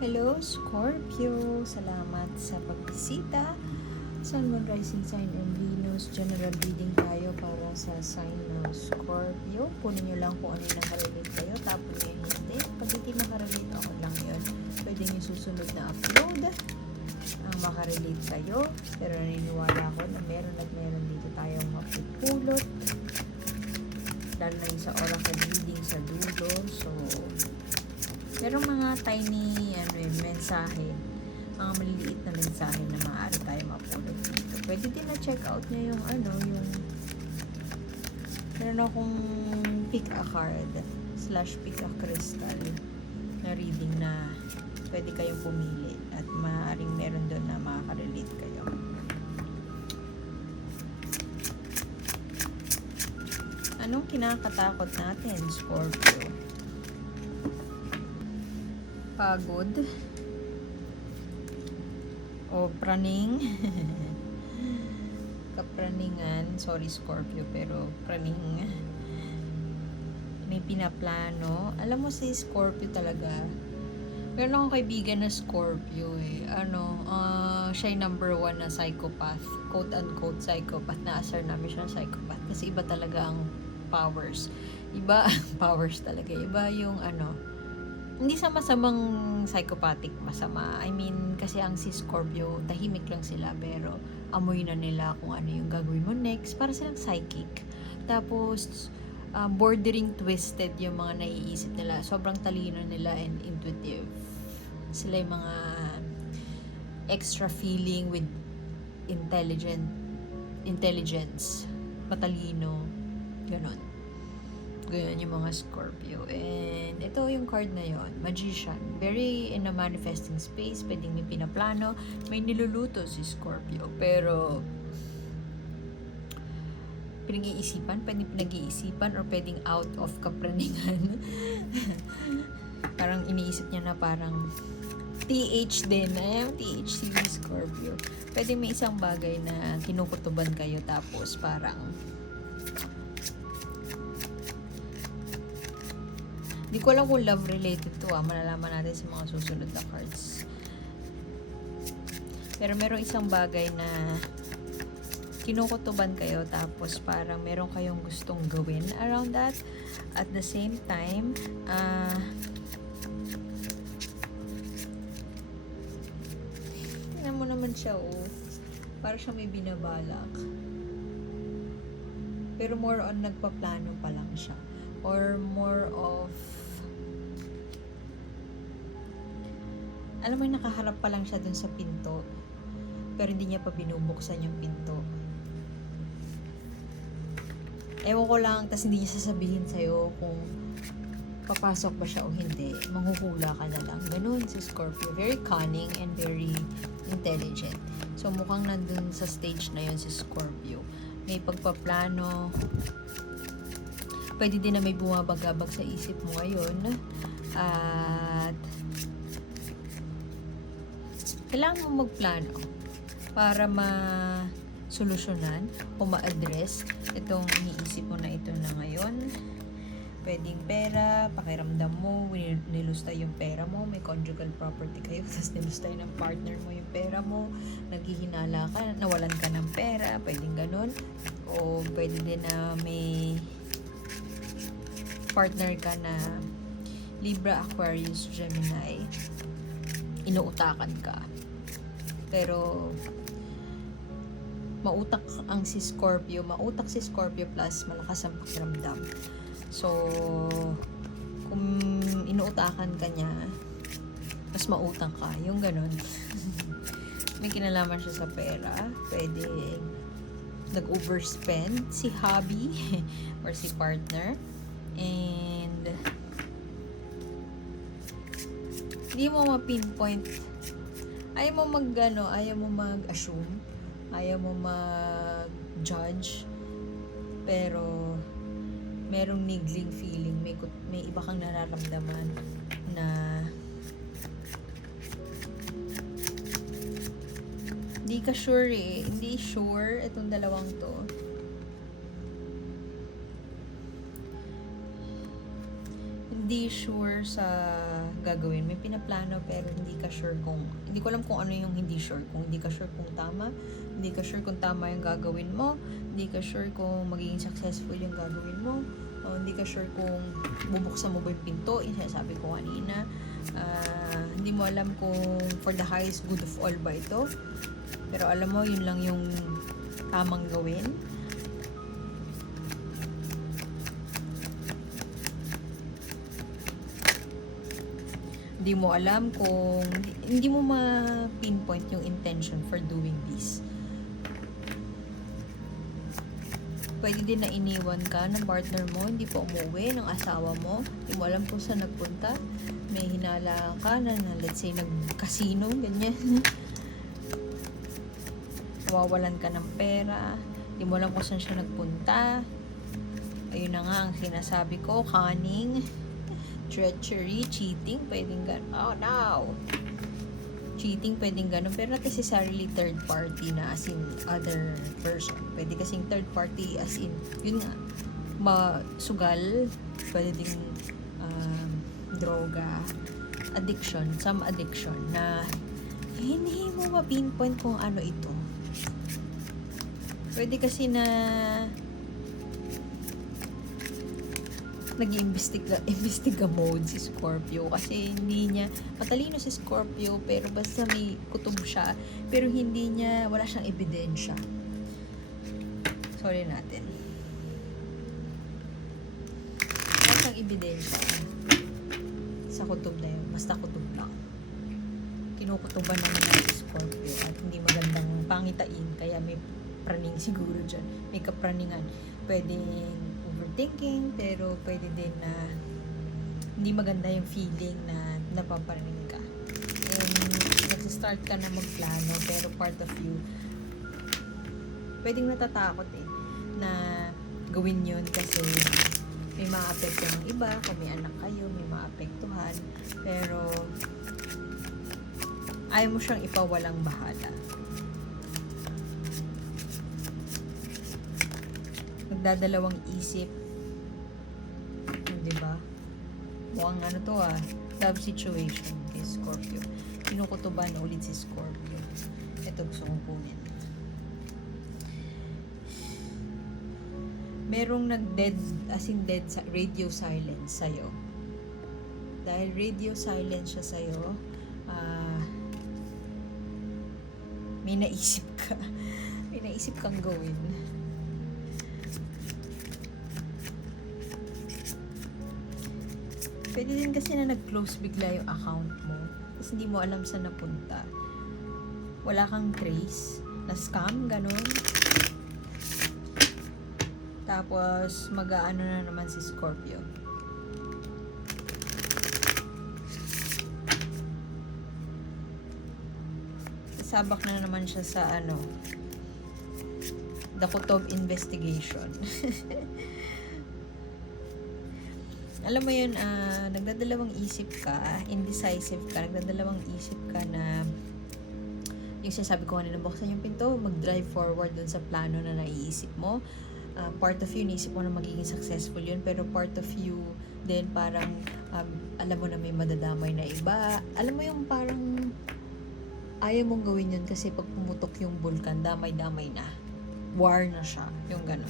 Hello, Scorpio! Salamat sa pagbisita. Sun, Moon, Rising Sign, and Venus. General reading tayo para sa sign ng Scorpio. Punin nyo lang kung ano yung nakarelate kayo. Tapos nyo hindi. Pag hindi nakarelate, ako lang yun. Pwede nyo susunod na upload ang makarelate kayo. Pero naniniwala ako na meron at meron dito tayong mapupulot. Lalo na yung sa oracle reading sa dulo. So, merong mga tiny mensahe, mga maliliit na mensahe na maaari tayo mapulot dito. Pwede din na check out nyo yung meron akong pick a card / pick a crystal na reading na pwede kayong pumili at maaaring meron doon na makaka-relate kayo. Anong kinakatakot natin, Scorpio? Pagod o praning kapraningan, sorry Scorpio, pero praning, may pinaplano. Alam mo si Scorpio talaga, meron akong kaibigan na Scorpio siya yung number 1 na psychopath, quote unquote psychopath, na-assert namin siya na psychopath kasi iba talaga ang powers, iba powers talaga, iba yung hindi sa masamang psychopathic, masama. I mean, kasi ang si Scorpio, tahimik lang sila, pero amoy na nila kung ano yung gagawin mo next. Para silang psychic. Tapos, bordering twisted yung mga naiisip nila. Sobrang talino nila and intuitive. Sila yung mga extra feeling with intelligence. Matalino. Ganon. Ganyan yung mga Scorpio. And ito yung card na yon, Magician. Very in a manifesting space. Pwedeng may pinaplano. May niluluto si Scorpio. Pero pinag-iisipan. Pwedeng pinag-iisipan or pwedeng out of kapraningan. Parang iniisip niya na parang TH din. TH si Scorpio. Pwedeng may isang bagay na kinukutuban kayo tapos parang di ko alam kung love related to malalaman natin sa mga susunod na cards. Pero merong isang bagay na kinukutuban kayo tapos parang meron kayong gustong gawin around that. At the same time, tingnan mo naman siya, para siya may binabalak. Pero more on nagpaplano pa lang siya. Or more of, alam mo, nakaharap pa lang siya dun sa pinto pero hindi niya pa binubuksan yung pinto. Ewan ko lang, tas hindi niya sasabihin sa'yo kung papasok ba siya o hindi. Manghuhula ka na lang. Ganun si Scorpio. Very cunning and very intelligent. So mukhang nandun sa stage na yun si Scorpio. May pagpaplano. Pwede din na may bumabagabag sa isip mo ngayon. At kailangan mo magplano para ma-solusyonan o ma-address itong iniisip mo na ito na ngayon. Pwedeng pera, pakiramdam mo, nilusta yung pera mo, may conjugal property kayo, tapos nilusta ng partner mo yung pera mo, naghihinala ka, nawalan ka ng pera, pwedeng ganun. O pwede din na may partner ka na Libra, Aquarius, Gemini, inuutakan ka. Pero mautak ang si Scorpio, mautak si Scorpio plus malakas ang pakiramdam. So kung inuutakan ka niya, mas mautang ka, yung ganun. May kinalaman siya sa pera, pwede nag-overspend si hubby or si partner. And hindi mo ma-pinpoint, ayaw mo mag-assume, ayaw mo mag-judge, pero merong niggling feeling, may iba kang nararamdaman na hindi ka sure hindi sure itong dalawang to. Hindi sure sa gagawin. May pinaplano pero hindi ka sure kung, hindi ko alam kung ano yung hindi sure. Kung hindi ka sure kung tama, hindi ka sure kung tama yung gagawin mo, hindi ka sure kung magiging successful yung gagawin mo, o hindi ka sure kung bubuksan mo ba yung pinto, yung sinasabi ko kanina. Hindi mo alam kung for the highest good of all ba ito. Pero alam mo, yun lang yung tamang gawin. Hindi mo alam kung, hindi mo ma-pinpoint yung intention for doing this. Pwede din na iniwan ka ng partner mo, hindi pa umuwi, ng asawa mo, hindi mo alam kung saan nagpunta. May hinala ka na let's say nag-casino, ganyan. Nawawalan ka ng pera, hindi mo alam kung saan siya nagpunta. Ayun na nga ang sinasabi ko, cunning, treachery, cheating, pwedeng gano'n. Oh, no! Cheating, pwedeng gano'n. Pero not necessarily third party na as in other person. Pwede kasing third party as in, yun nga, masugal, pwede ding droga, addiction, some addiction na hindi mo ma-pinpoint kung ano ito. Pwede kasi na nag-iimbestiga mode si Scorpio kasi hindi niya, matalino si Scorpio pero basta may kutob siya pero hindi niya, wala siyang ebidensya. Sorry natin. Wala siyang ebidensya sa kutob na yun. Basta kutob lang. Kinukutuban naman si Scorpio at hindi magandang pangitain kaya may praning siguro dyan. May kapraningan. Pwedeng overthinking, pero pwede din na hindi maganda yung feeling na napapraning ka. And nag-start ka na magplano, pero part of you, pwedeng natatakot na gawin yun kasi may maapektuhan ng iba, kung may anak kayo, may maapektuhan, pero ayaw mo siyang ipawalang bahala. Nagdadalawang isip, di ba? Mukhang ano to love situation kay Scorpio. Kinukutuban na ulit si Scorpio. Ito gusto kong kunin. Merong nag-dead, as in dead, radio silence sa'yo. Dahil radio silence siya sa'yo, may naisip ka. May naisip kang gawin. Pwede din kasi na nag-close bigla yung account mo. Tapos hindi mo alam saan napunta. Wala kang trace. Na-scam, ganun. Tapos, mag-aano na naman si Scorpio. Sasabak na naman siya sa the Kutob investigation. Alam mo yun, nagdadalawang isip ka, indecisive ka, nagdadalawang isip ka na yung sinasabi ko kanina, buksan yung pinto, mag-drive forward dun sa plano na naiisip mo. Part of you, naisip mo na magiging successful yun, pero part of you, then parang, alam mo na may madadamay na iba. Alam mo yung parang, ayaw mong gawin yun kasi pag pumutok yung vulkan, damay-damay na. War na siya, yung gano'n.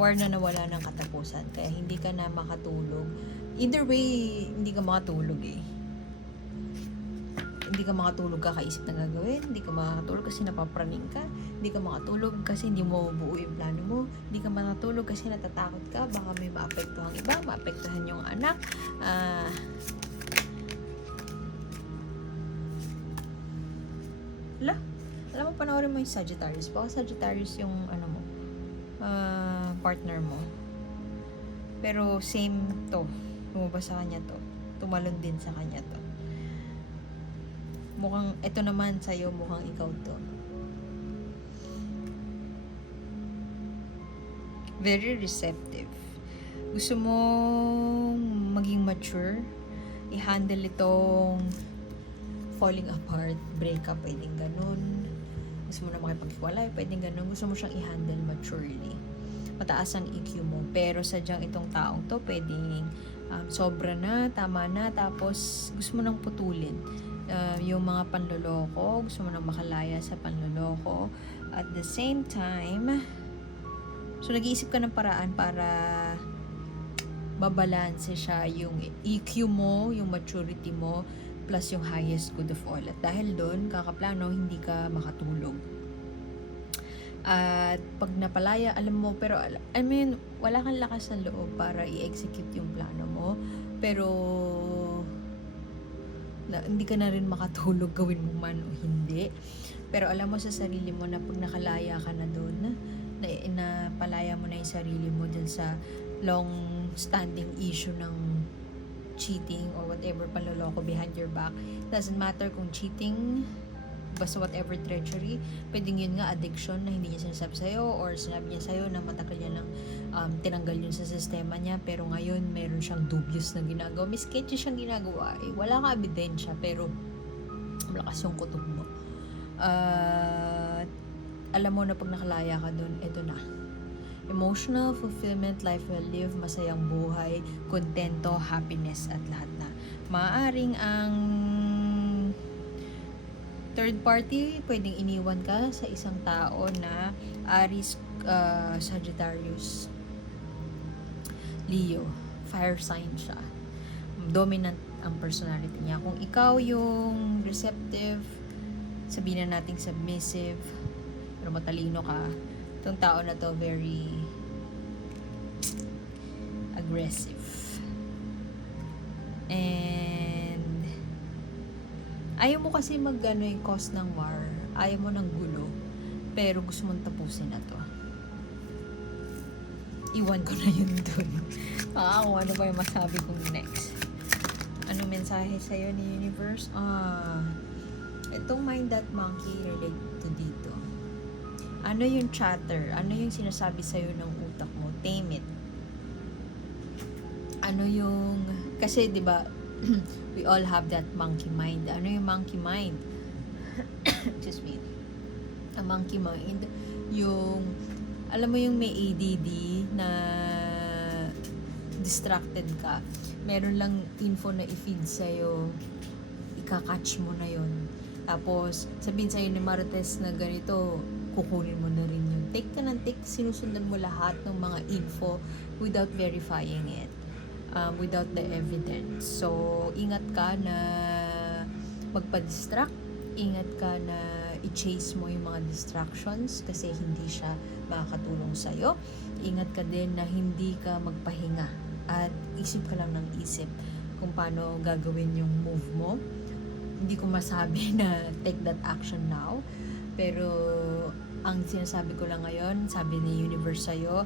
War na nawala ng katapusan, kaya hindi ka na makatulog. Either way, hindi ka makatulog Hindi ka makatulog kakaisip na gagawin, hindi ka makatulog kasi napapraning ka, hindi ka makatulog kasi hindi mo buo yung plano mo, hindi ka makatulog kasi natatakot ka, baka may maapektuhan iba, maapektuhan yung anak. Alam mo, panoorin mo yung Sagittarius. Baka Sagittarius yung partner mo. Pero same to. Lumabas sa kanya to. Tumalon din sa kanya to. Mukhang, ito naman sa'yo, mukhang ikaw to. Very receptive. Gusto mo maging mature. I-handle itong falling apart, breakup, pwedeng ganun. Gusto mo na makipaghiwalay, pwedeng ganun. Gusto mo siyang i-handle maturely. Mataas ang EQ mo, pero sadyang itong taong to, pwedeng sobra na, tama na, tapos gusto mo nang putulin. Yung mga panloloko, gusto mo nang makalaya sa panloloko. At the same time, so nag-iisip ka ng paraan para babalanse siya yung EQ mo, yung maturity mo, plus yung highest good of all. At dahil doon, kakaplano, hindi ka makatulog. At pag napalaya, alam mo, pero I mean, wala kang lakas ng loob para i-execute yung plano mo. Pero hindi ka na rin makatulog, gawin mo man o hindi. Pero alam mo sa sarili mo na pag nakalaya ka na doon, na palaya mo na yung sarili mo dun sa long-standing issue ng cheating or whatever panloloko behind your back. Doesn't matter kung cheating, basta whatever treachery, pwedeng yun nga addiction na hindi niya sinasabi sa'yo or sinabi niya sa'yo na matagal niya lang tinanggal yun sa sistema niya, pero ngayon meron siyang dubious na ginagawa. May sketchy siyang ginagawa. Wala ka ebidensya, pero malakas yung kutob mo. Alam mo na pag nakalaya ka dun, eto na. Emotional fulfillment, life well lived, masayang buhay, kontento, happiness, at lahat na. Maaaring ang third party, pwedeng iniwan ka sa isang tao na Aries, Sagittarius, Leo, fire sign siya. Dominant ang personality niya. Kung ikaw yung receptive, sabihin na nating submissive, pero matalino ka, itong tao na to very aggressive. And ayaw mo kasi yung cause ng war. Ayaw mo ng gulo. Pero gusto mong tapusin na to. Iwan ko na yun dun. Kung ano ba yung masabi kong next. Anong mensahe sa'yo ni Universe? Itong Mind That Monkey relate to dito. Ano yung chatter? Ano yung sinasabi sa'yo ng utak mo? Tame it. Ano yung... Kasi, di ba, we all have that monkey mind. Ano yung monkey mind? Excuse me. A monkey mind, yung... Alam mo yung may ADD na distracted ka. Meron lang info na i-feed sa'yo. Ika-catch mo na yon. Tapos, sabihin sa'yo ni Marites na ganito, kukunin mo na rin yun. Take ka ng take, sinusundan mo lahat ng mga info without verifying it. Without the evidence. So, ingat ka na magpa-distract. Ingat ka na i-chase mo yung mga distractions kasi hindi siya makakatulong sa'yo. Ingat ka din na hindi ka magpahinga at isip ka lang ng isip kung paano gagawin yung move mo. Hindi ko masabi na take that action now. Pero, ang sinasabi ko lang ngayon, sabi ni Universe sa'yo,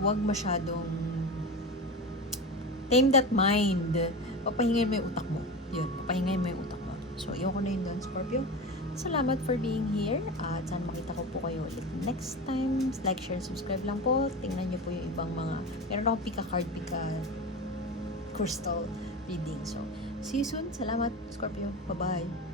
wag masyadong tame that mind. Papahingay mo yung utak mo. Yun, papahingay mo yung utak mo. So, ayoko na yun doon, Scorpio. Salamat for being here. At sana makita ko po kayo ulit next time. Like, share, and subscribe lang po. Tingnan nyo po yung ibang mga... Meron akong Pika card, Pika crystal reading. So, see you soon. Salamat, Scorpio. Bye-bye.